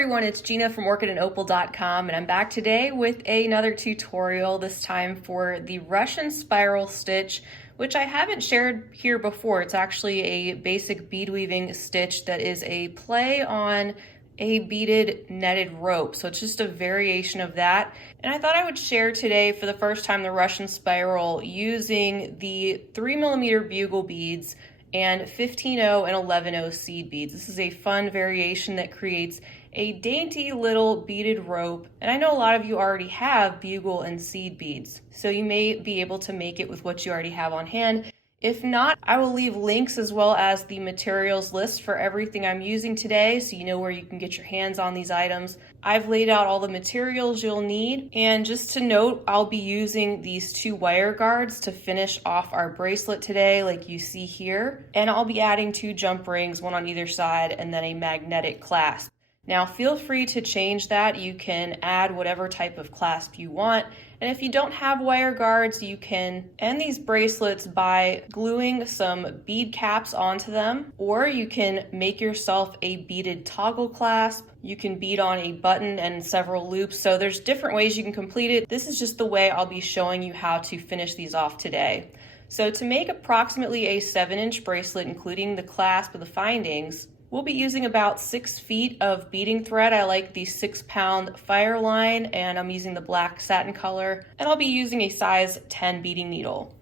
everyone, it's Gina from orchidandopal.com, and I'm back today with another tutorial, this time for the Russian spiral stitch, which I haven't shared here before. It's actually a basic bead weaving stitch that is a play on a beaded netted rope. So it's just a variation of that. And I thought I would share today for the first time the Russian spiral using the 3mm bugle beads and 15-0 and 11-0 seed beads. This is a fun variation that creates a dainty little beaded rope. And I know a lot of you already have bugle and seed beads, so you may be able to make it with what you already have on hand. If not, I will leave links as well as the materials list for everything I'm using today, so you know where you can get your hands on these items. I've laid out all the materials you'll need, and just to note, I'll be using these 2 wire guards to finish off our bracelet today, like you see here. And I'll be adding 2 jump rings, one on either side, and then a magnetic clasp. Now feel free to change that. You can add whatever type of clasp you want. And if you don't have wire guards, you can end these bracelets by gluing some bead caps onto them, or you can make yourself a beaded toggle clasp. You can bead on a button and several loops. So there's different ways you can complete it. This is just the way I'll be showing you how to finish these off today. So to make approximately a 7-inch bracelet, including the clasp of the findings, we'll be using about 6 feet of beading thread. I like the 6-pound Fireline, and I'm using the black satin color, and I'll be using a size 10 beading needle.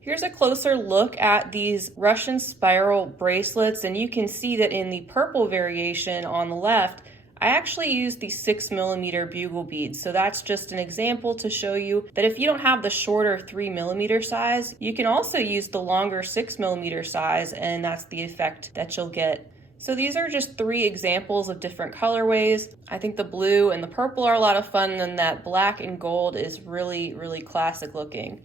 Here's a closer look at these Russian spiral bracelets, and you can see that in the purple variation on the left, I actually used the 6mm bugle beads. So that's just an example to show you that if you don't have the shorter 3mm size, you can also use the longer 6mm size, and that's the effect that you'll get. So these are just 3 examples of different colorways. I think the blue and the purple are a lot of fun, and that black and gold is really, really classic looking.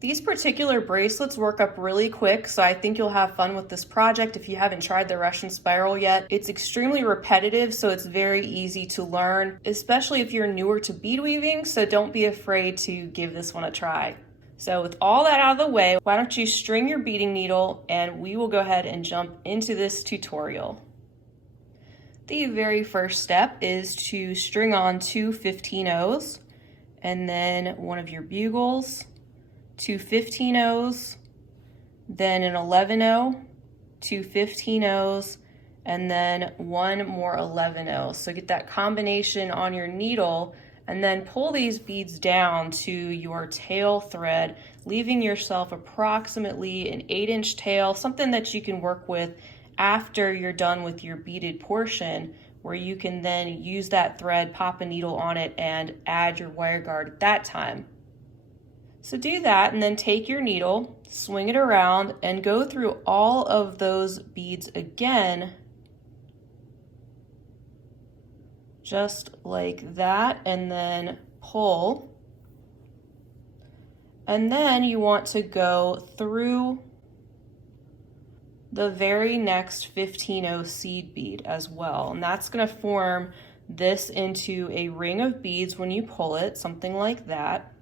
These particular bracelets work up really quick, so I think you'll have fun with this project if you haven't tried the Russian spiral yet. It's extremely repetitive, so it's very easy to learn, especially if you're newer to bead weaving, so don't be afraid to give this one a try. So with all that out of the way, why don't you string your beading needle, and we will go ahead and jump into this tutorial. The very first step is to string on 2 15-0s, and then one of your bugles, 2 15-0s, then an 11-0, 2 15-0s, and then 1 more 11-0. So get that combination on your needle, and then pull these beads down to your tail thread, leaving yourself approximately an 8-inch tail, something that you can work with after you're done with your beaded portion, where you can then use that thread, pop a needle on it, and add your wire guard at that time. So do that, and then take your needle, swing it around, and go through all of those beads again, just like that, and then pull. And then you want to go through the very next 15-0 seed bead as well. And that's gonna form this into a ring of beads when you pull it, something like that.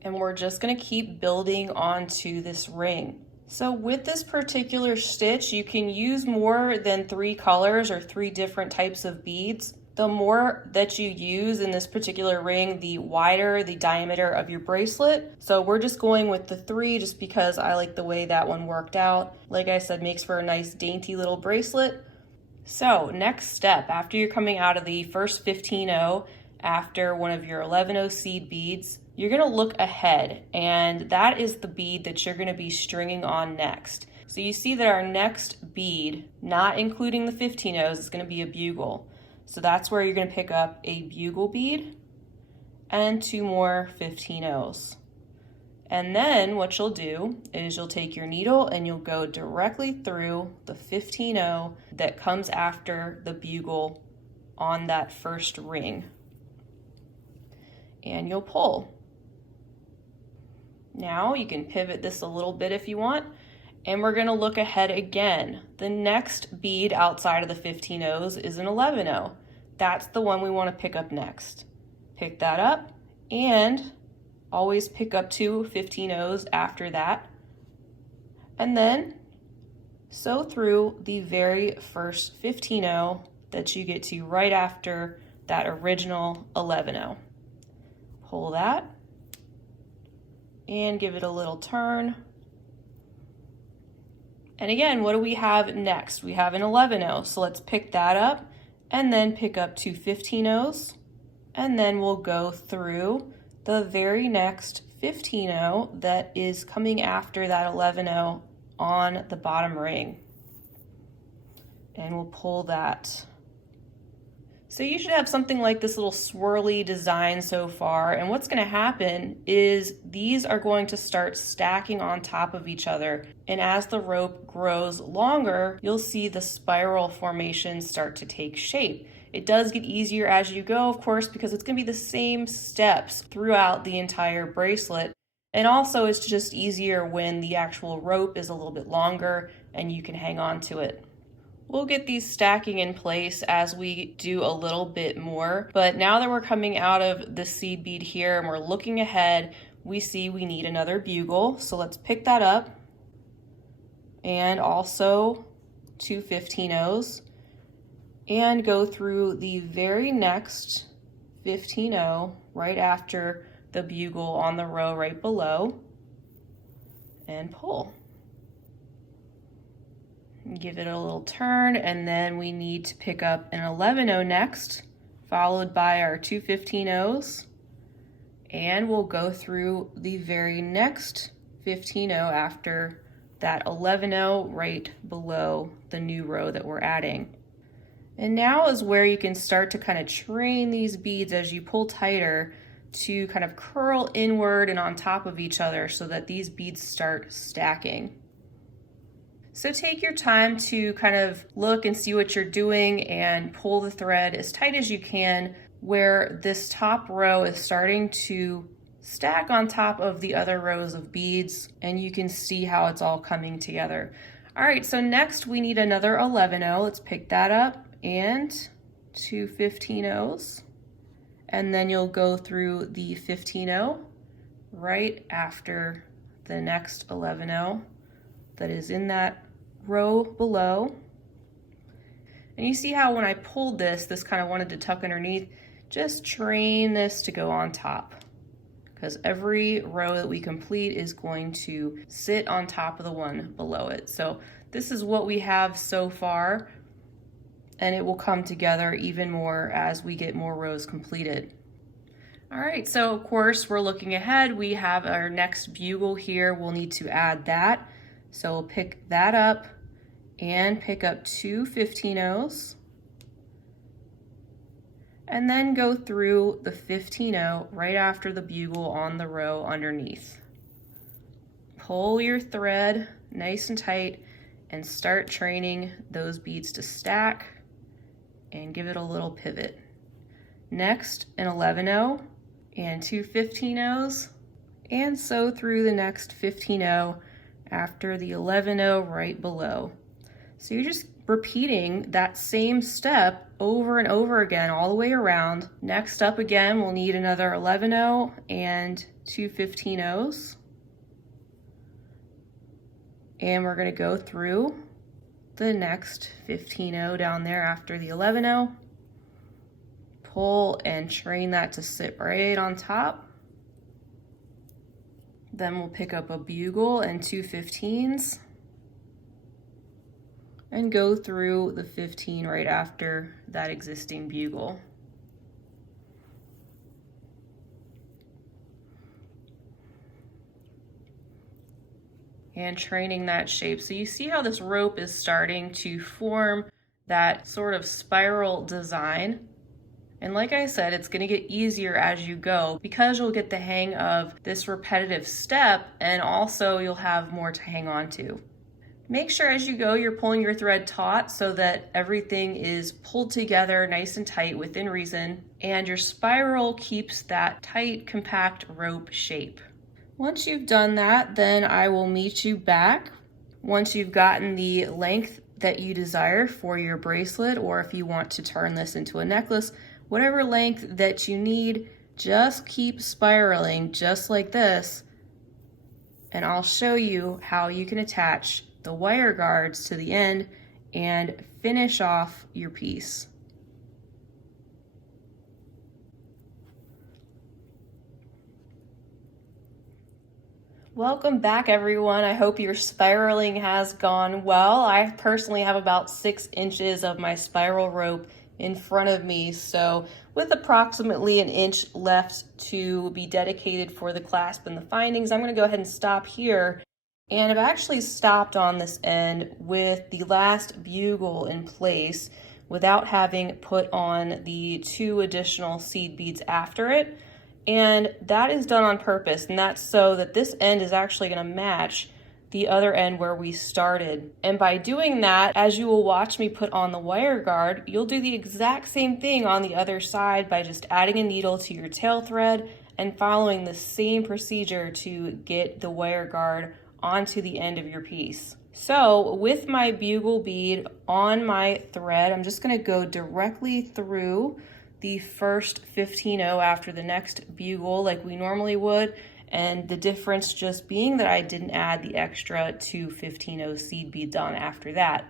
And we're just gonna keep building onto this ring. So with this particular stitch, you can use more than 3 colors or 3 different types of beads. The more that you use in this particular ring, the wider the diameter of your bracelet. So we're just going with the 3 just because I like the way that one worked out. Like I said, makes for a nice dainty little bracelet. So next step, after you're coming out of the first 15-0, after one of your 11-0 seed beads, you're gonna look ahead, and that is the bead that you're gonna be stringing on next. So you see that our next bead, not including the 15-0s, is gonna be a bugle. So that's where you're gonna pick up a bugle bead and 2 more 15-0s. And then what you'll do is you'll take your needle and you'll go directly through the 15-0 that comes after the bugle on that first ring. And you'll pull. Now you can pivot this a little bit if you want, and we're gonna look ahead again. The next bead outside of the 15-0s is an 11-0. That's the one we wanna pick up next. Pick that up, and always pick up 2 15-0s after that. And then sew through the very first 15-0 that you get to right after that original 11-0. Pull that and give it a little turn. And again, what do we have next? We have an 11-0, so let's pick that up and then pick up 2 15-0s, and then we'll go through the very next 15-0 that is coming after that 11-0 on the bottom ring. And we'll pull that. So you should have something like this little swirly design so far, and what's going to happen is these are going to start stacking on top of each other, and as the rope grows longer, you'll see the spiral formation start to take shape. It does get easier as you go, of course, because it's going to be the same steps throughout the entire bracelet, and also it's just easier when the actual rope is a little bit longer and you can hang on to it. We'll get these stacking in place as we do a little bit more, but now that we're coming out of the seed bead here and we're looking ahead, we see we need another bugle. So let's pick that up, and also 2 15-0s, and go through the very next 15-0 right after the bugle on the row right below, and pull. Give it a little turn, and then we need to pick up an 11-0 next, followed by our 2 15-0s, and we'll go through the very next 15-0 after that 11-0 right below the new row that we're adding. And now is where you can start to kind of train these beads as you pull tighter to kind of curl inward and on top of each other so that these beads start stacking. So take your time to kind of look and see what you're doing and pull the thread as tight as you can where this top row is starting to stack on top of the other rows of beads, and you can see how it's all coming together. All right, so next we need another 11-0. Let's pick that up, and 2 15-0s, and then you'll go through the 15-0 right after the next 11-0 that is in that row below. And you see how when I pulled this kind of wanted to tuck underneath. Just train this to go on top, because every row that we complete is going to sit on top of the one below it. So this is what we have so far, and it will come together even more as we get more rows completed. All right, so of course we're looking ahead. We have our next bugle here. We'll need to add that. So we'll pick that up and pick up 2 15-0s, and then go through the 15-0 right after the bugle on the row underneath. Pull your thread nice and tight and start training those beads to stack and give it a little pivot. Next, an 11-0 and 2 15-0s, and sew through the next 15-0 after the 11-0 right below. So you're just repeating that same step over and over again all the way around. Next up again, we'll need another 11-0 and 2 15-0s. And we're going to go through the next 15-0 down there after the 11-0. Pull and train that to sit right on top. Then we'll pick up a bugle and 2 15s and go through the 15 right after that existing bugle. And training that shape. So you see how this rope is starting to form that sort of spiral design. And like I said, it's going to get easier as you go because you'll get the hang of this repetitive step, and also you'll have more to hang on to. Make sure as you go you're pulling your thread taut so that everything is pulled together nice and tight within reason, and your spiral keeps that tight, compact rope shape. Once you've done that, then I will meet you back once you've gotten the length that you desire for your bracelet, or if you want to turn this into a necklace, whatever length that you need, just keep spiraling just like this, and I'll show you how you can attach the wire guards to the end and finish off your piece. Welcome back, everyone. I hope your spiraling has gone well. I personally have about 6 inches of my spiral rope in front of me, so with approximately an inch left to be dedicated for the clasp and the findings, I'm going to go ahead and stop here. And I've actually stopped on this end with the last bugle in place without having put on the 2 additional seed beads after it. And that is done on purpose, and that's so that this end is actually going to match the other end where we started. And by doing that, as you will watch me put on the wire guard, you'll do the exact same thing on the other side by just adding a needle to your tail thread and following the same procedure to get the wire guard onto the end of your piece. So with my bugle bead on my thread, I'm just going to go directly through the first 15-0 after the next bugle like we normally would, and the difference just being that I didn't add the extra 2 15-0 seed beads on after that.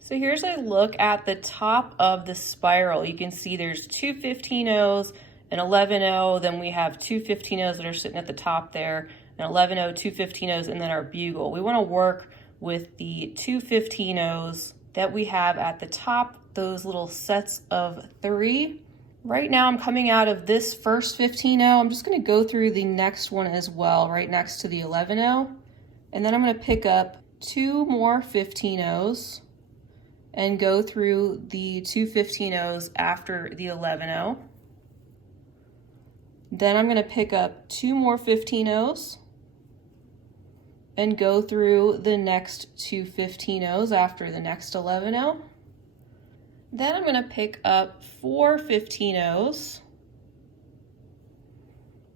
So here's a look at the top of the spiral. You can see there's 2 15-0s, an 11-0, then we have 2 15-0s that are sitting at the top there, an 11-0, 2 15-0s, and then our bugle. We want to work with the 2 15-0s that we have at the top, those little sets of 3. Right now I'm coming out of this first 15-0. I'm just going to go through the next one as well, right next to the 11-0. And then I'm going to pick up 2 more 15-0s and go through the 2 15-0s after the 11-0. Then I'm going to pick up 2 more 15-0s and go through the next 2 15-0s after the next 11-0. Then I'm going to pick up 4 15-0s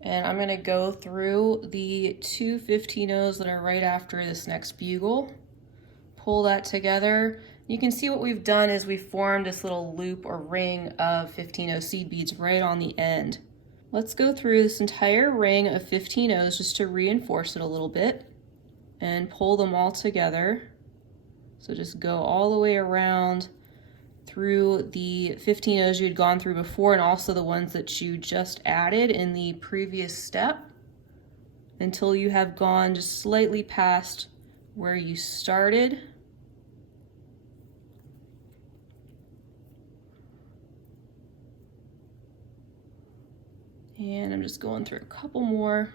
and I'm going to go through the 2 15-0s that are right after this next bugle. Pull that together. You can see what we've done is we've formed this little loop or ring of 15-0 seed beads right on the end. Let's go through this entire ring of 15-0s just to reinforce it a little bit and pull them all together. So just go all the way around through the 15-0s you had gone through before and also the ones that you just added in the previous step until you have gone just slightly past where you started. And I'm just going through a couple more.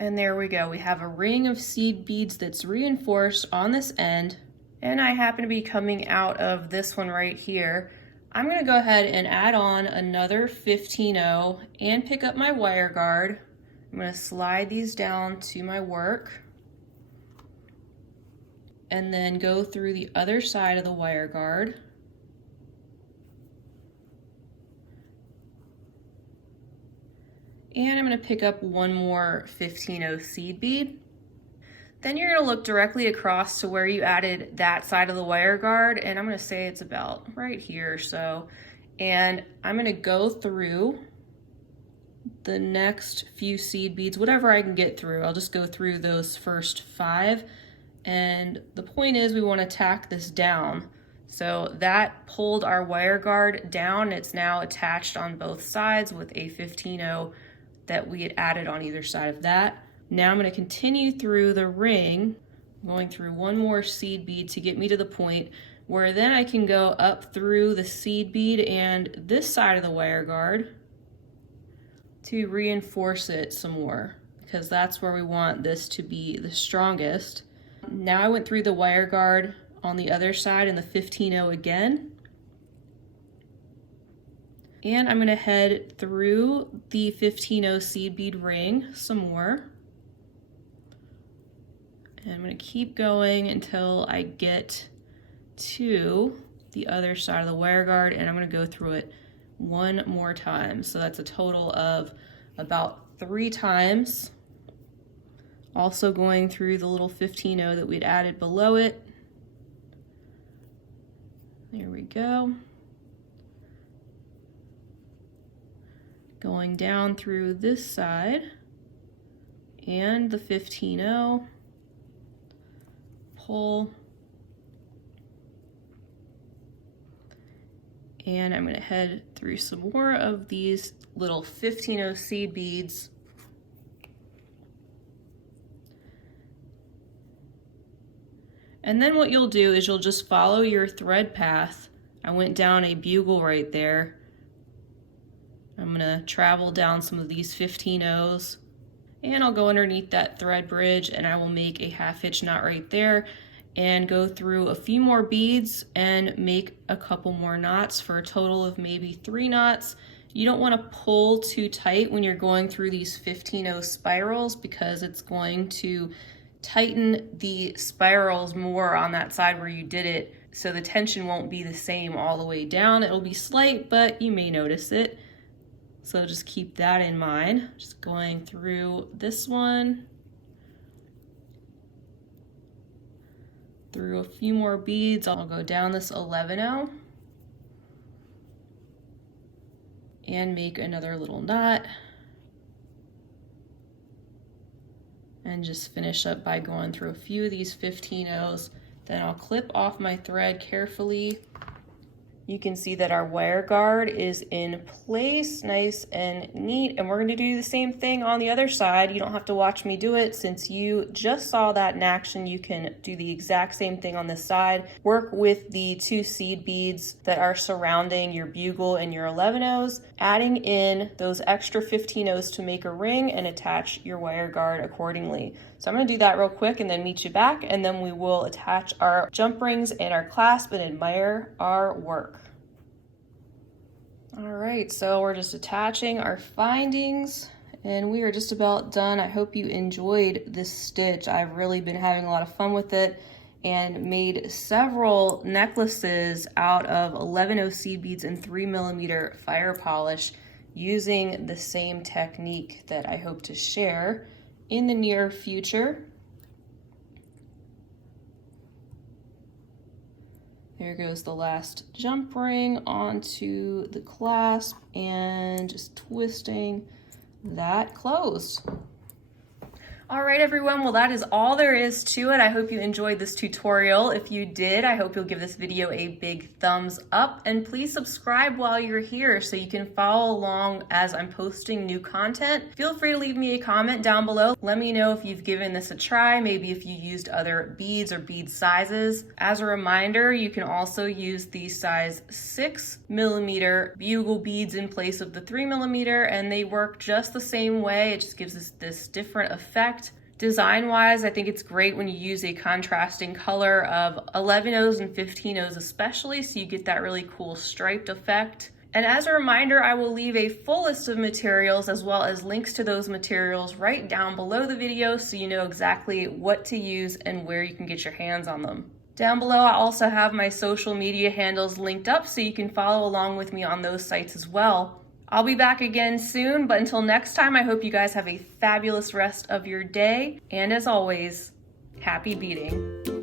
And there we go. We have a ring of seed beads that's reinforced on this end. And I happen to be coming out of this one right here. I'm going to go ahead and add on another 15-0 and pick up my wire guard. I'm going to slide these down to my work and then go through the other side of the wire guard. And I'm going to pick up 1 more 15-0 seed bead. Then you're going to look directly across to where you added that side of the wire guard, and I'm going to say it's about right here or so. And I'm going to go through the next few seed beads, whatever I can get through. I'll just go through those first 5. And the point is we want to tack this down. So that pulled our wire guard down. It's now attached on both sides with a 15-0 that we had added on either side of that. Now I'm going to continue through the ring, going through 1 more seed bead to get me to the point where then I can go up through the seed bead and this side of the wire guard to reinforce it some more, because that's where we want this to be the strongest. Now I went through the wire guard on the other side in the 15-0 again. And I'm going to head through the 15-0 seed bead ring some more. And I'm going to keep going until I get to the other side of the wire guard, and I'm going to go through it 1 more time. So that's a total of about 3 times. Also going through the little 15-0 that we'd added below it. There we go. Going down through this side and the 15-0, pull, And I'm gonna head through some more of these little 15-0 seed beads. And then what you'll do is you'll just follow your thread path. I went down a bugle right there. I'm gonna travel down some of these 15-0s, and I'll go underneath that thread bridge and I will make a 1/2 hitch knot right there and go through a few more beads and make a couple more knots for a total of maybe 3 knots. You don't want to pull too tight when you're going through these 15-0 spirals because it's going to tighten the spirals more on that side where you did it, so the tension won't be the same all the way down. It'll be slight, but you may notice it. So just keep that in mind. Just going through this one, through a few more beads. I'll go down this 11-0 and make another little knot, and just finish up by going through a few of these 15-0s. Then I'll clip off my thread carefully. You can see that our wire guard is in place, nice and neat, and we're going to do the same thing on the other side. You don't have to watch me do it. Since you just saw that in action, you can do the exact same thing on this side. Work with the 2 seed beads that are surrounding your bugle and your 11-0s, adding in those extra 15-0s to make a ring and attach your wire guard accordingly. So I'm going to do that real quick and then meet you back, and then we will attach our jump rings and our clasp and admire our work. All right, so we're just attaching our findings and we are just about done. I hope you enjoyed this stitch. I've really been having a lot of fun with it and made several necklaces out of 11-0 seed beads and 3mm fire polish using the same technique that I hope to share in the near future. There goes the last jump ring onto the clasp and just twisting that closed. All right, everyone, well, that is all there is to it. I hope you enjoyed this tutorial. If you did, I hope you'll give this video a big thumbs up, and please subscribe while you're here so you can follow along as I'm posting new content. Feel free to leave me a comment down below. Let me know if you've given this a try, maybe if you used other beads or bead sizes. As a reminder, you can also use the size 6mm bugle beads in place of the 3mm, and they work just the same way. It just gives us this different effect. Design-wise, I think it's great when you use a contrasting color of 11-0s and 15-0s especially, so you get that really cool striped effect. And as a reminder, I will leave a full list of materials as well as links to those materials right down below the video so you know exactly what to use and where you can get your hands on them. Down below, I also have my social media handles linked up so you can follow along with me on those sites as well. I'll be back again soon, but until next time, I hope you guys have a fabulous rest of your day. And as always, happy beading.